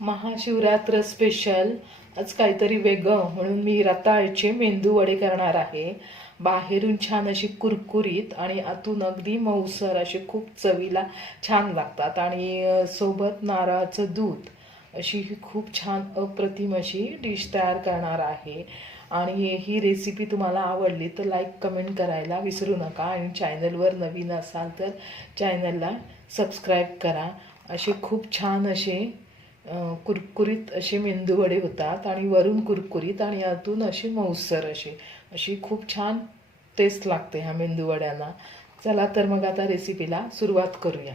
Mahashivratri special आज काहीतरी वेगळं म्हणून मी रताळचे मेंदू वडे करणार आहे. बाहेरून छान अशी कुरकुरीत आणि आतून अगदी मऊसर असे खूप चवीला छान लागतात. आणि सोबत नारळाचं दूध अशी ही खूप छान अप्रतिम अशी डिश तयार करणार आहे. आणि ही रेसिपी तुम्हाला आवडली तर लाईक कमेंट करायला विसरू नका. आणि चॅनलवर नवीन असाल तर चॅनलला सबस्क्राईब करा. असे खूप छान असे कुरकुरीत असे मेंदूवडे होतात आणि वरून कुरकुरीत आणि आतून असे मऊसर असे. अशी खूप छान टेस्ट लागते ह्या मेंदूवड्यांना चला तर मग आता रेसिपीला सुरुवात करूया.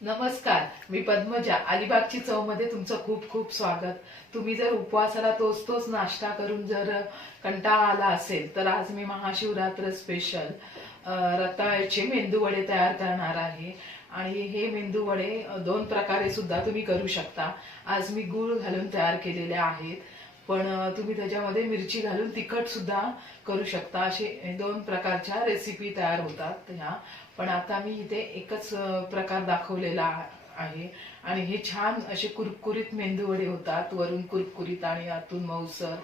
नमस्कार मी पद्मजा. अलिबागची चवमध्ये तुमचं खूप खूप स्वागत. तुम्ही जर उपवासाला तोच तोच नाश्ता करून जर कंटाळा आला असेल तर आज मी महाशिवरात्र स्पेशल रताळ्याचे मेंदूवडे तयार करणार आहे. आणि हे मेंदू वडे दोन प्रकारे सुद्धा तुम्ही करू शकता. आज मी गूळ घालून तयार केलेले आहेत. पण तुम्ही त्याच्यामध्ये मिरची घालून तिखट सुद्धा करू शकता. असे दोन प्रकारच्या रेसिपी तयार होतात ह्या. पण आता मी इथे एकच प्रकार दाखवलेला आहे. आणि हे छान असे कुरकुरीत मेंदू वडे होतात. वरून कुरकुरीत आणि आतून मऊसर.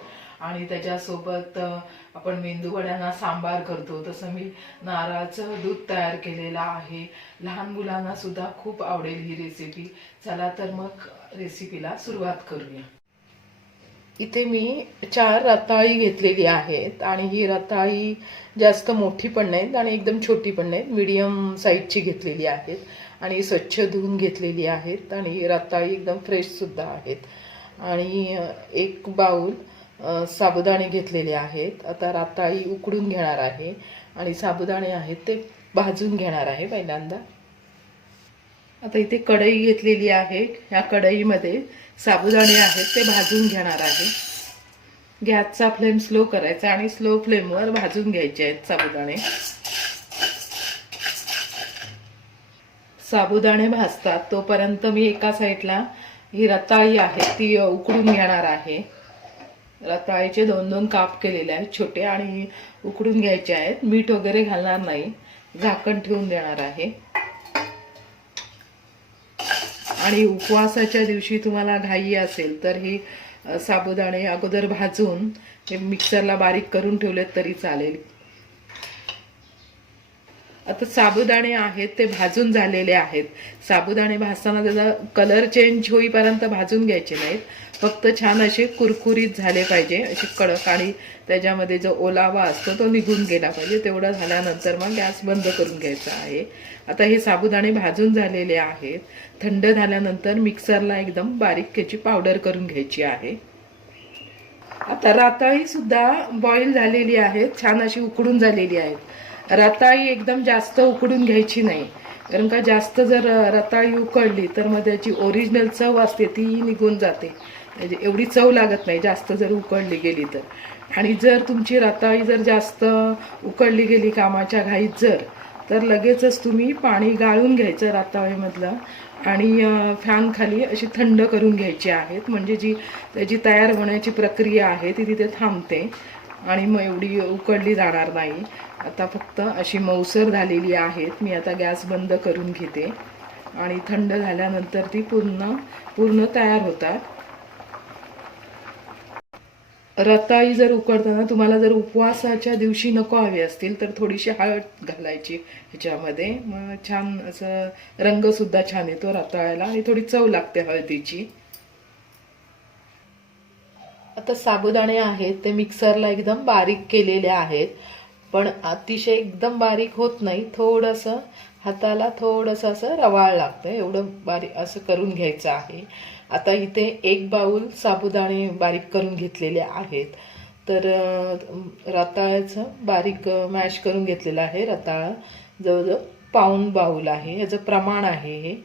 आणि त्याच्यासोबत आपण आपण मेंदूवड्यांना सांबार करतो. तसं मी नारळाचं दूध तयार केलेलं आहे. लहान मुलांना सुद्धा खूप आवडेल ही रेसिपी चला तर मग रेसिपीला सुरुवात करूया. इथे मी चार रताळी घेतलेली आहेत आणि ही रताळी जास्त मोठी पण नाहीत आणि एकदम छोटी पण नाहीत. मीडियम साईजची घेतलेली आहेत आणि स्वच्छ धुवून घेतलेली आहेत आणि रताळी एकदम फ्रेश सुद्धा आहेत. आणि एक बाऊल साबुदाणे घेतलेले आहेत. आता रताळी उकडून घेणार आहे. आणि साबुदाणे आहेत ते भाजून घेणार आहे पहिल्यांदा. आता इथे कढई घेतलेली आहे. ह्या कढईमध्ये साबुदाणे आहेत ते भाजून घेणार आहे. गॅसचा फ्लेम स्लो करायचा आणि स्लो फ्लेमवर भाजून घ्यायचे आहेत साबुदाणे. साबुदाणे भाजतात. तोपर्यंत मी एका साईडला ही रताळी आहे ती उकडून घेणार आहे. रताळीचे दोन दोन काप केलेले आहेत छोटे आणि उकडून घ्यायचे आहेत. मीठ वगैरे घालणार नाही. झाकण ठेवून देणार आहे. आणि उपवासाच्या दिवशी तुम्हाला घाई असेल तर हे साबुदाणे अगोदर भाजून हे मिक्सरला बारीक करून ठेवलेत तरी चालेल. आता साबुदाणे आहेत ते भाजून झालेले आहेत. साबुदाणे भाजताना त्याचा कलर चेंज होईपर्यंत भाजून घ्यायचे नाहीत. फक्त छान असे कुरकुरीत झाले पाहिजे असे कडक आणि त्याच्यामध्ये जो ओलावा असतो तो निघून गेला पाहिजे. तेवढा झाल्यानंतर मग गॅस बंद करून घ्यायचा आहे. आता हे साबुदाणे भाजून झालेले आहेत. थंड झाल्यानंतर मिक्सरला एकदम बारीक त्याची पावडर करून घ्यायची आहे. आता राताळी सुद्धा बॉईल झालेली आहेत. छान अशी उकडून झालेली आहेत. रताळी एकदम जास्त उकडून घ्यायची नाही. कारण का जास्त जर रताळी उकळली तर मग त्याची ओरिजिनल चव असते ती निघून जाते. म्हणजे एवढी चव लागत नाही जास्त जर उकडली गेली तर. आणि जर तुमची रताळी जर जास्त उकडली गेली कामाच्या घाईत जर तर लगेचच तुम्ही पाणी गाळून घ्यायचं रताळीमधलं आणि फॅनखाली फॅन खाली अशी थंड करून घ्यायची आहेत. म्हणजे जी त्याची तयार होण्याची प्रक्रिया आहे ती तिथे थांबते आणि मग एवढी उकडली जाणार नाही. आता फक्त अशी मऊसर झालेली आहेत. मी आता गॅस बंद करून घेते आणि थंड झाल्यानंतर ती पूर्ण पूर्ण तयार होतात. रताळी जर उकडताना तुम्हाला जर उपवासाच्या दिवशी नको हवे असतील तर थोडीशी हळद घालायची ह्याच्यामध्ये. मग छान असं रंग सुद्धा छान येतो रताळ्याला आणि थोडी चव लागते हळदीची. आता साबुदाणे आहेत ते मिक्सरला एकदम बारीक केलेले आहेत पण अतिशय एकदम बारीक होत नाही. थोडंसं हाताला थोडंसं असं रवाळ लागतं एवढं बारीक असं करून घ्यायचं आहे. आता इथे एक बाऊल साबुदाणे बारीक करून घेतलेले आहेत. तर रताळ्याचं बारीक मॅश करून घेतलेलं आहे रताळा. जवळजवळ पाऊण बाऊल आहे. याचं प्रमाण आहे हे.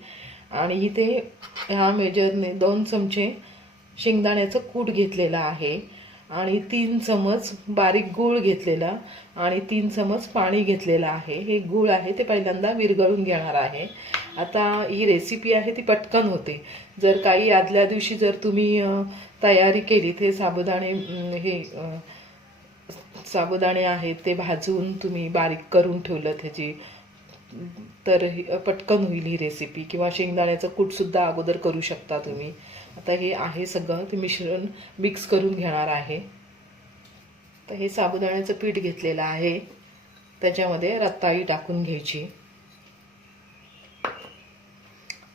आणि इथे ह्या मेजरने दोन चमचे शेंगदाण्याचं कूट घेतलेलं आहे. आणि तीन चमच बारीक गूळ घेतलेला आणि तीन चमच पाणी घेतलेलं आहे. हे गूळ आहे ते पहिल्यांदा विरघळून घेणार आहे. आता ही रेसिपी आहे ती पटकन होते. जर काही आदल्या दिवशी जर तुम्ही तयारी केली ते साबुदाणे हे साबुदाणे आहेत ते भाजून तुम्ही बारीक करून ठेवलं त्याची तर ही- पटकन होईल ही रेसिपी किंवा शेंगदाण्याचं कूटसुद्धा अगोदर करू शकता तुम्ही. आता हे आहे सगळं. ते मिश्रण मिक्स करून घेणार आहे. तर हे साबुदाण्याचं पीठ घेतलेलं आहे. त्याच्यामध्ये रताळी टाकून घ्यायची.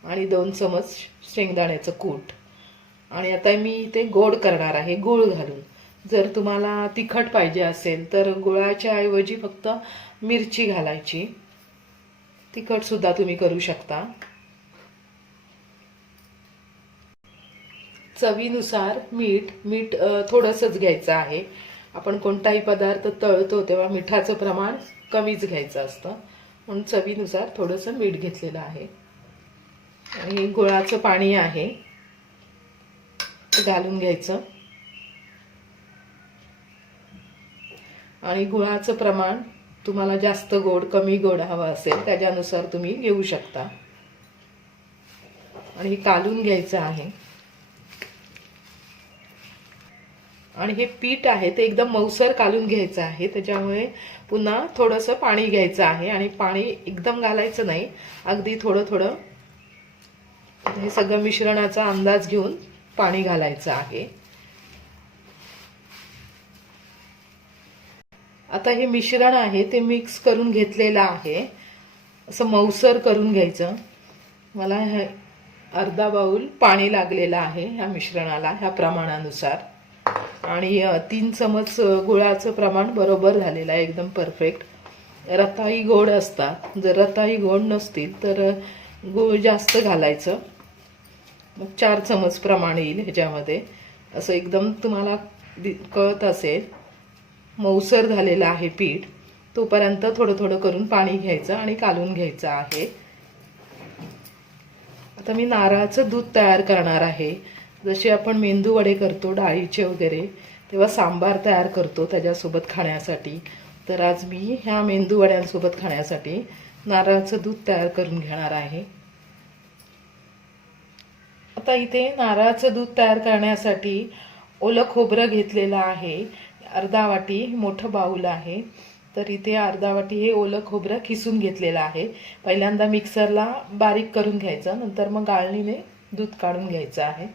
आणि दोन चमच शेंगदाण्याचं कूट. आणि आता मी इथे गोड करणार आहे. गुळ घालून. जर तुम्हाला तिखट पाहिजे असेल तर गुळाच्या ऐवजी फक्त मिरची घालायची. तिखट सुद्धा तुम्ही करू शकता. चवीनुसार मीठ मीठ थोडंसंच घ्यायचं आहे. आपण कोणताही पदार्थ तळतो तेव्हा मिठाचं प्रमाण कमीच घ्यायचं असतं. म्हणून चवीनुसार थोडंसं मीठ घेतलेलं आहे. आणि हे गुळाचं पाणी आहे. ते घालून घ्यायचं. आणि गुळाचं प्रमाण तुम्हाला जास्त गोड कमी गोड हवं असेल त्याच्यानुसार तुम्ही घेऊ शकता. आणि हे कालून घ्यायचं आहे. आणि हे पीठ आहे ते एकदम मऊसर कालून घ्यायचं आहे. त्याच्यामुळे पुन्हा थोडंसं पाणी घ्यायचं आहे. आणि पाणी एकदम घालायचं नाही. अगदी थोडं थोडं हे सगळं मिश्रणाचा अंदाज घेऊन पाणी घालायचं आहे. आता हे मिश्रण आहे ते मिक्स करून घेतलेलं आहे. असं मऊसर करून घ्यायचं. मला हे अर्धा बाऊल पाणी लागलेलं आहे ह्या मिश्रणाला ह्या प्रमाणानुसार. आणि तीन चमच गुळाचं प्रमाण बरोबर झालेलं आहे एकदम परफेक्ट. रताई गोड असतात. जर रताई गोड नसतील तर गुळ जास्त घालायचं. मग चार चमच प्रमाण येईल ह्याच्यामध्ये. असं एकदम तुम्हाला दि- कळत असेल. मऊसर झालेलं आहे पीठ. तोपर्यंत थोडं थोडं करून पाणी घ्यायचं आणि कालून घ्यायचं आहे. आता मी नारळाचं दूध तयार करणार आहे. जसे आपण मेंदू वडे करतो डाळीचे वगैरे तेव्हा सांबार तयार करतो त्याच्यासोबत खाण्यासाठी. तर आज मी ह्या मेंदू वड्यांसोबत खाण्यासाठी नारळाचं दूध तयार करून घेणार आहे. आता इथे नारळाचं दूध तयार करण्यासाठी ओलं खोबरं घेतलेलं आहे. अर्धा वाटी मोठं बाऊल आहे. तर इथे अर्धा वाटी हे ओलं खोबरं खिसून घेतलेलं आहे. पहिल्यांदा मिक्सरला बारीक करून घ्यायचं नंतर मग गाळणीने दूध काढून घ्यायचं आहे.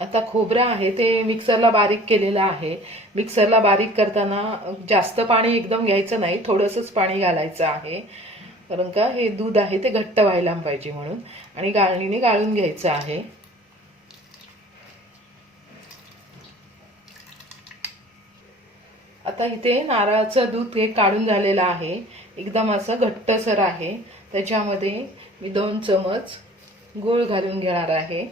आता खोबरं आहे ते मिक्सरला बारीक केलेलं आहे. मिक्सरला बारीक करताना जास्त पाणी एकदम घ्यायचं नाही थोडंसंच पाणी घालायचं आहे. कारण का हे दूध आहे ते घट्ट व्हायला पाहिजे म्हणून. आणि गाळणीने गाळून घ्यायचं आहे. आता इथे नारळाचं दूध हे काढून झालेलं आहे. एकदम असं घट्टसर आहे. त्याच्यामध्ये मी दोन चमच गूळ घालून घेणार आहे.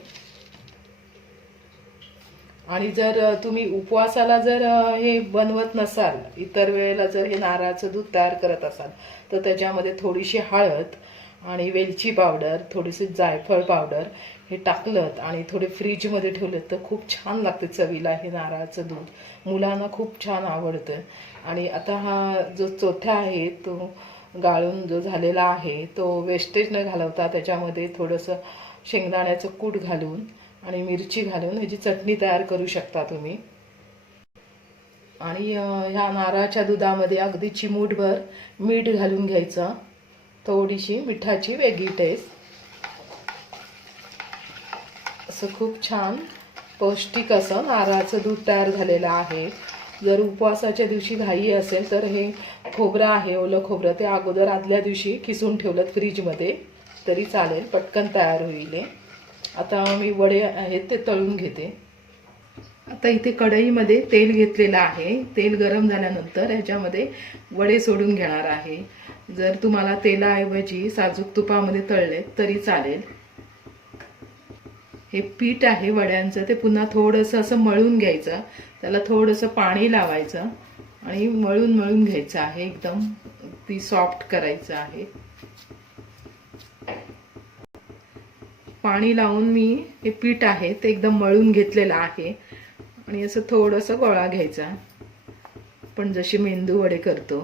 आणि जर तुम्ही उपवासाला जर हे बनवत नसाल इतर वेळेला जर हे नारळाचं दूध तयार करत असाल तर त्याच्यामध्ये थोडीशी हळद आणि वेलची पावडर थोडीशी जायफळ पावडर हे टाकलं आणि थोडे फ्रीजमध्ये ठेवलं तर खूप छान लागतं चवीला हे नारळाचं दूध. मुलांना खूप छान आवडतं. आणि आता हा जो चोथा आहे तो गाळून जो झालेला आहे तो वेस्टेज न घालवता त्याच्यामध्ये थोडंसं शेंगदाण्याचं कूट घालून आणि मिरची घालून ह्याची चटणी तयार करू शकता तुम्ही. आणि ह्या नारळाच्या दुधामध्ये अगदी चिमूटभर मीठ घालून घ्यायचं. थोडीशी मिठाची वेगळी टेस्ट असं खूप छान पौष्टिक असं नारळाचं दूध तयार झालेलं आहे. जर उपवासाच्या दिवशी घाई असेल तर हे खोबरं आहे ओलं खोबरं. ते अगोदर आदल्या दिवशी किसून ठेवलं फ्रीजमध्ये तरी चालेल पटकन तयार होईल हे. आता मी वडे आहेत ते तळून घेते. आता इथे कढईमध्ये तेल घेतलेलं आहे. तेल गरम झाल्यानंतर ह्याच्यामध्ये वडे सोडून घेणार आहे. जर तुम्हाला तेलाऐवजी साजूक तुपामध्ये तळले तरी चालेल. हे पीठ आहे वड्यांचं. ते पुन्हा थोडंसं असं मळून घ्यायचं. त्याला थोडंसं पाणी लावायचं आणि मळून मळून घ्यायचं आहे. एकदम ती सॉफ्ट करायचं आहे. पाणी लावून मी हे पीठ आहे ते एकदम मळून घेतलेलं आहे. आणि असं थोडंसं गोळा घ्यायचा. पण जशी मेंदू वडे करतो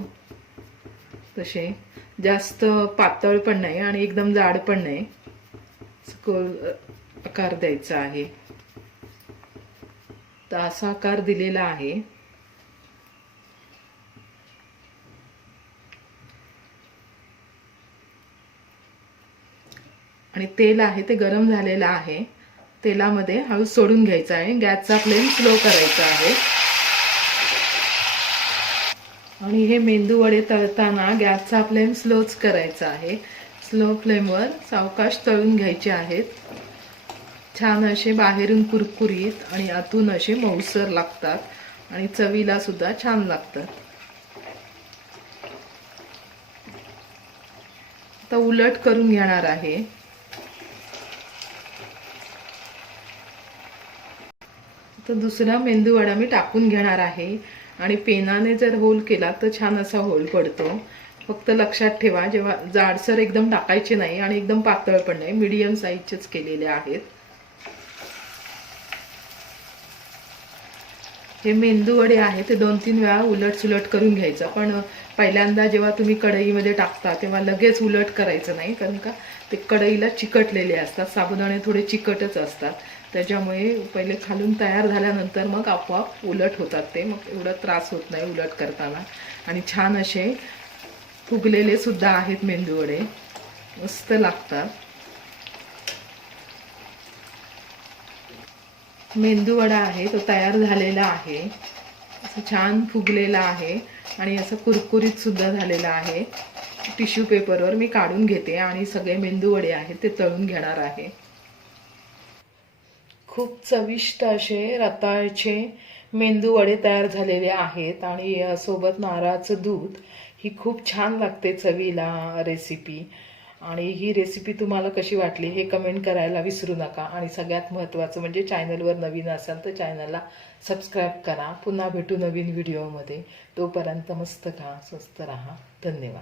तसे जास्त पातळ पण नाही आणि एकदम जाड पण नाही. गोल आकार द्यायचा आहे. तर असा आकार दिलेला आहे. आणि तेल आहे ते गरम झालेलं आहे. तेलामध्ये हळू सोडून घ्यायचा आहे. गॅसचा फ्लेम स्लो करायचा आहे. आणि हे मेंदू वडे तळताना गॅसचा फ्लेम स्लोच करायचा आहे. स्लो फ्लेमवर सावकाश तळून घ्यायचे आहेत. छान असे बाहेरून कुरकुरीत आणि आतून असे मऊसर लागतात. आणि चवीला सुद्धा छान लागतात. आता उलट करून घेणार आहे. तर दुसरा मेंदूवडा मी टाकून घेणार आहे. आणि पेनाने जर होल केला तर छान असा होल पडतो. फक्त लक्षात ठेवा जेव्हा जाडसर एकदम टाकायचे नाही आणि एकदम पातळ पण नाही मीडियम साईजचेच केलेले आहेत. हे मेंदू वडे आहे ते दोन तीन वेळा उलट सुलट करून घ्यायचं. पण पहिल्यांदा जेव्हा तुम्ही कढईमध्ये टाकता तेव्हा लगेच उलट करायचं नाही कारण का? ते कढईला चिकटलेले असतात साबुदाणे थोडे चिकटच असतात. त्याच्यामुळे पहिले खालून तयार झाल्यानंतर मग आपोआप उलट होतात ते. मग एवढा त्रास होत नाही उलट करताना. आणि छान असे फुगलेले सुद्धा आहेत मेंदूवडे. मस्त लागतात. मेंदूवडा आहे तो तयार झालेला आहे. असं छान फुगलेला आहे आणि असं कुरकुरीत सुद्धा झालेला आहे. टिश्यू पेपरवर मी काढून घेते आणि सगळे मेंदूवडे आहेत ते तळून घेणार आहे. खूप चविष्ट असे रताळचे मेंदू वडे तयार झालेले आहेत आणि सोबत नारळाचं दूध. ही खूप छान लागते चवीला रेसिपी आणि ही रेसिपी तुम्हाला कशी वाटली हे कमेंट करायला विसरू नका. आणि सगळ्यात महत्त्वाचं म्हणजे चॅनलवर नवीन असाल तर चॅनलला सबस्क्राईब करा. पुन्हा भेटू नवीन व्हिडिओमध्ये तोपर्यंत मस्त खा स्वस्त राहा. धन्यवाद.